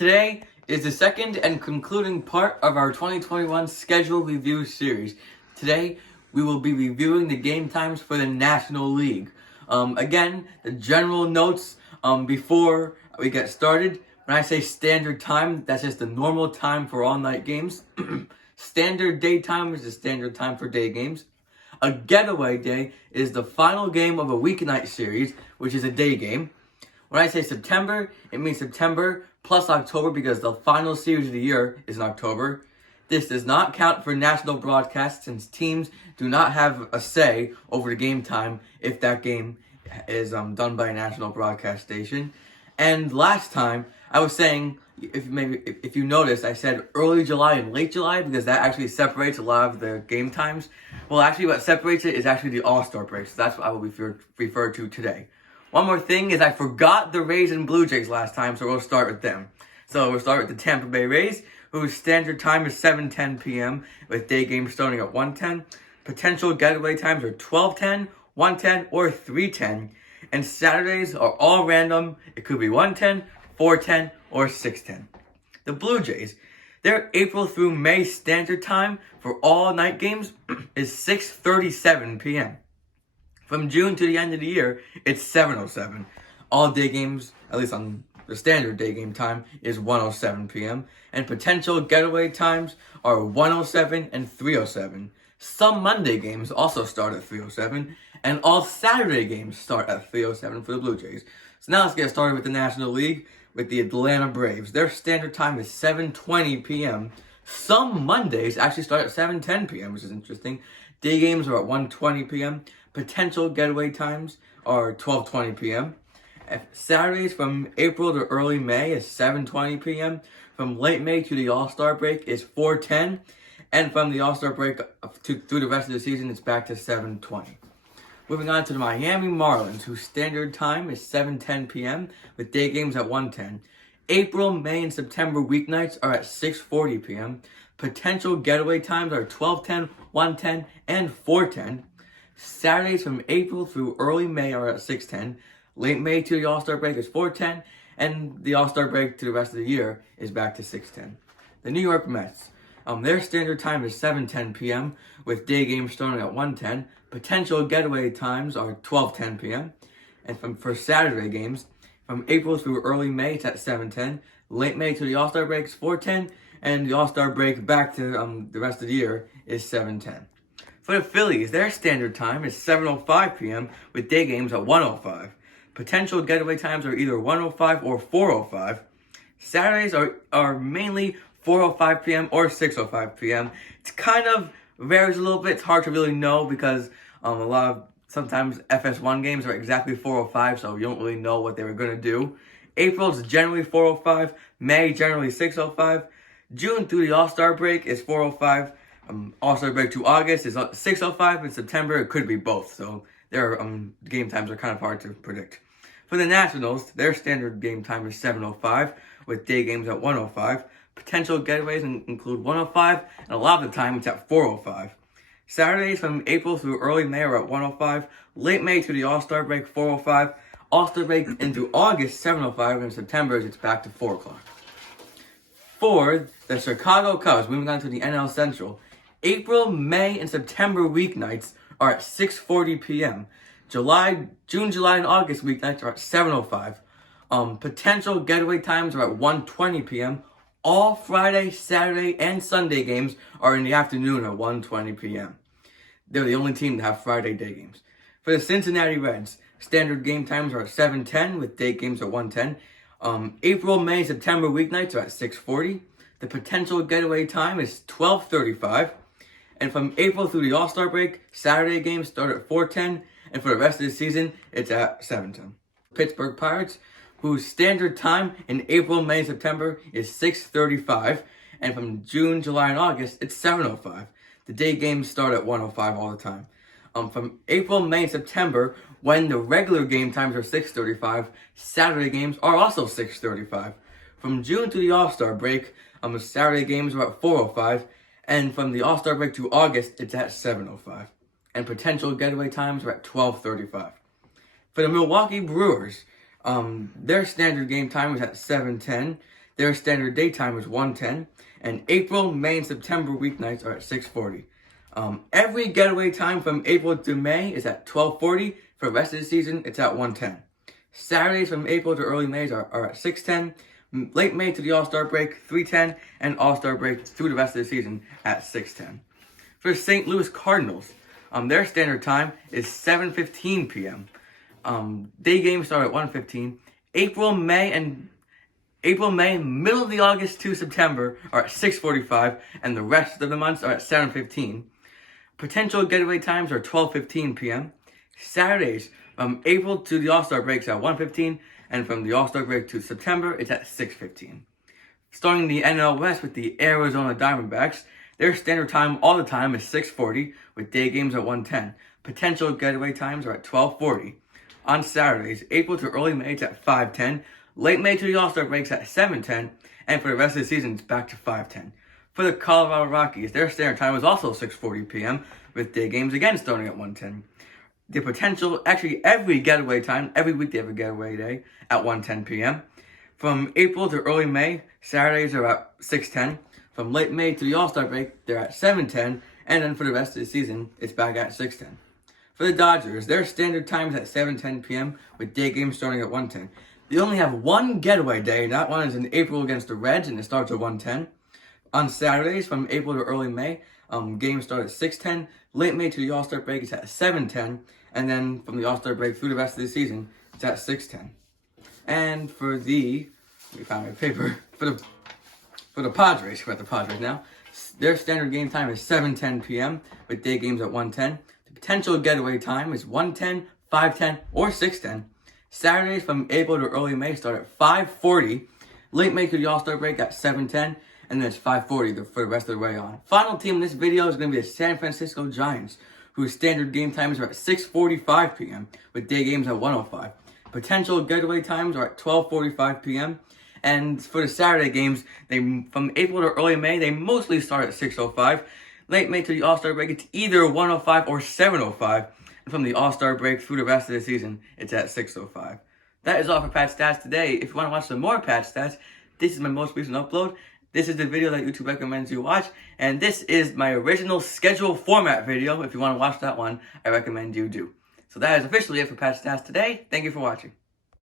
Today is the second and concluding part of our 2021 schedule review series. Today, we will be reviewing the game times for the National League. Again, the general notes before we get started. When I say standard time, that's just the normal time for all-night games. Standard day time is the standard time for day games. A getaway day is the final game of a weeknight series, which is a day game. When I say September, it means September plus October because the final series of the year is in October. This does not count for national broadcast since teams do not have a say over the game time if that game is done by a national broadcast station. And last time, I was saying, if you noticed, I said early July and late July because that actually separates a lot of the game times. Well, actually what separates it is actually the All-Star break, so that's what I will refer to today. One more thing is I forgot the Rays and Blue Jays last time, so we'll start with them. So we'll start with the Tampa Bay Rays, whose standard time is 7:10 p.m. with day games starting at 1:10. Potential getaway times are 12:10, 1:10, or 3:10. And Saturdays are all random. It could be 1:10, 4:10, or 6:10. The Blue Jays, their April through May standard time for all night games is 6:37 p.m. From June to the end of the year, it's 7:07. All day games, at least on the standard day game time, is 1:07 p.m. And potential getaway times are 1:07 and 3:07. Some Monday games also start at 3:07, and all Saturday games start at 3:07 for the Blue Jays. So now let's get started with the National League with the Atlanta Braves. Their standard time is 7:20 p.m. Some Mondays actually start at 7:10 p.m., which is interesting. Day games are at 1:20 p.m. Potential getaway times are 12:20 p.m. Saturdays from April to early May is 7:20 p.m. From late May to the All-Star break is 4:10. And from the All-Star break through the rest of the season, it's back to 7:20. Moving on to the Miami Marlins, whose standard time is 7:10 p.m. with day games at 1:10. April, May, and September weeknights are at 6:40 p.m. Potential getaway times are 12:10, 1:10, and 4:10. Saturdays from April through early May are at 6:10. Late May to the All-Star break is 4:10. And the All-Star break to the rest of the year is back to 6:10. The New York Mets, their standard time is 7:10 p.m. with day games starting at 1:10. Potential getaway times are 12:10 p.m. And for Saturday games, from April through early May, it's at 7:10. Late May to the All-Star break is 4:10. And the All-Star break back to the rest of the year is 7:10. For the Phillies, their standard time is 7:05 p.m. with day games at 1:05. Potential getaway times are either 1:05 or 4:05. Saturdays are mainly 4:05 p.m. or 6:05 p.m. It's kind of varies a little bit. It's hard to really know because sometimes FS1 games are exactly 4:05, so you don't really know what they were going to do. April's generally 4:05, May generally 6:05. June through the All-Star break is 4:05. All-Star break to August is 6:05. In September, it could be both. So their game times are kind of hard to predict. For the Nationals, their standard game time is 7:05 with day games at 1:05. Potential getaways include 1:05, and a lot of the time it's at 4:05. Saturdays from April through early May are at 1:05. Late May to the All-Star break, 4:05. All-Star break into August, 7:05. And September, it's back to 4 o'clock. For the Chicago Cubs, moving on to the NL Central, April, May, and September weeknights are at 6:40 p.m. June, July, and August weeknights are at 7:05. Potential getaway times are at 1:20 p.m. All Friday, Saturday, and Sunday games are in the afternoon at 1:20 p.m. They're the only team to have Friday day games. For the Cincinnati Reds, standard game times are at 7:10 with day games at 1:10. April, May, September weeknights are at 6:40. The potential getaway time is 12:35. And from April through the All-Star break, Saturday games start at 4:10. And for the rest of the season, it's at 7:10. Pittsburgh Pirates, whose standard time in April, May, and September is 6:35. And from June, July, and August, it's 7:05. The day games start at 1:05 all the time. From April, May, and September, when the regular game times are 6:35, Saturday games are also 6:35. From June to the All-Star break, Saturday games are at 4:05. And from the All-Star break to August, it's at 7:05. And potential getaway times are at 12:35. For the Milwaukee Brewers, their standard game time is at 7:10. Their standard daytime is 1:10, and April, May, and September weeknights are at 6:40. Every getaway time from April to May is at 12:40. For the rest of the season, it's at 1:10. Saturdays from April to early May are at 6:10. Late May to the All-Star break, 3:10, and All-Star break through the rest of the season at 6:10. For St. Louis Cardinals, their standard time is 7:15 p.m. Day games start at 1:15. April, May, middle of the August to September are at 6:45, and the rest of the months are at 7:15. Potential getaway times are 12:15 p.m. Saturdays from April to the All-Star breaks at 1:15, and from the All-Star break to September, it's at 6:15. Starting the NL West with the Arizona Diamondbacks, their standard time all the time is 6:40, with day games at 1:10. Potential getaway times are at 12:40. On Saturdays, April to early May, it's at 5:10. Late May to the All-Star breaks at 7:10, and for the rest of the season, it's back to 5:10. For the Colorado Rockies, their standard time is also 6:40 p.m., with day games again starting at 1:10. The potential, actually every getaway time, every week they have a getaway day at 1:10 p.m. From April to early May, Saturdays are at 6:10. From late May to the All-Star break, they're at 7:10, and then for the rest of the season, it's back at 6:10. For the Dodgers, their standard time is at 7:10 p.m., with day games starting at 1:10. They only have one getaway day, and that one is in April against the Reds, and it starts at 1:10. On Saturdays, from April to early May, games start at 6:10. Late May to the All-Star break, it's at 7:10. And then from the All-Star break through the rest of the season, it's at 6:10. And for the, let me find my paper, for the Padres, we're at the Padres now, their standard game time is 7:10 p.m. with day games at 1:10. The potential getaway time is 1:10, 5:10, or 6:10. Saturdays from April to early May start at 5:40. Late May to the All-Star break at 7:10. And then it's 5:40 for the rest of the way on. Final team in this video is going to be the San Francisco Giants, whose standard game times are at 6:45 p.m. with day games at 1:05. Potential getaway times are at 12:45 p.m. And for the Saturday games, from April to early May, they mostly start at 6:05. Late May to the All-Star break, it's either 1:05 or 7:05. And from the All-Star break through the rest of the season, it's at 6:05. That is all for Patch Stats today. If you want to watch some more Patch Stats, this is my most recent upload. This is the video that YouTube recommends you watch, and this is my original schedule format video. If you want to watch that one, I recommend you do. So that is officially it for Patch Stats today. Thank you for watching.